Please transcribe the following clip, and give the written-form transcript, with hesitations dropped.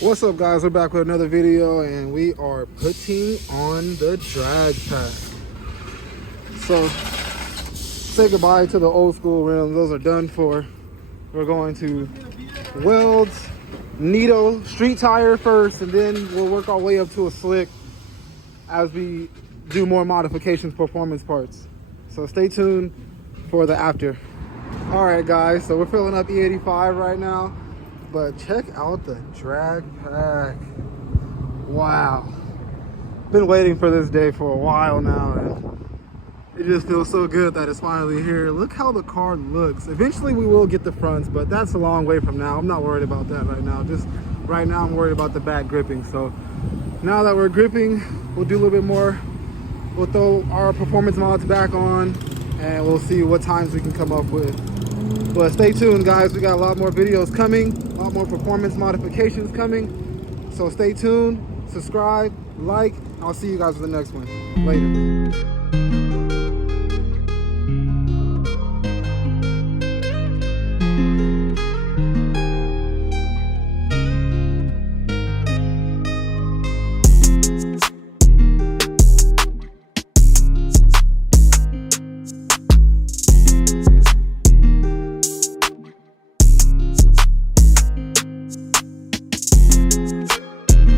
What's up, guys? We're back with another video and we are putting on the drag pack. So say goodbye to the old school rims. Those are done for. We're going to Weld's Nito street tire first, and then we'll work our way up to a slick as we do more modifications, performance parts. So stay tuned for the after. All right, guys, so we're filling up E85 right now. But check out the drag pack. Wow. Been waiting for this day for a while now, and it just feels so good that it's finally here. Look how the car looks. Eventually we will get the fronts, but that's a long way from now. I'm not worried about that right now. Just right now I'm worried about the back gripping. So now that we're gripping, we'll do a little bit more. We'll throw our performance mods back on and we'll see what times we can come up with. But stay tuned, guys. We got a lot more videos coming, a lot more performance modifications coming. So stay tuned, subscribe, like. I'll see you guys for the next one. Later.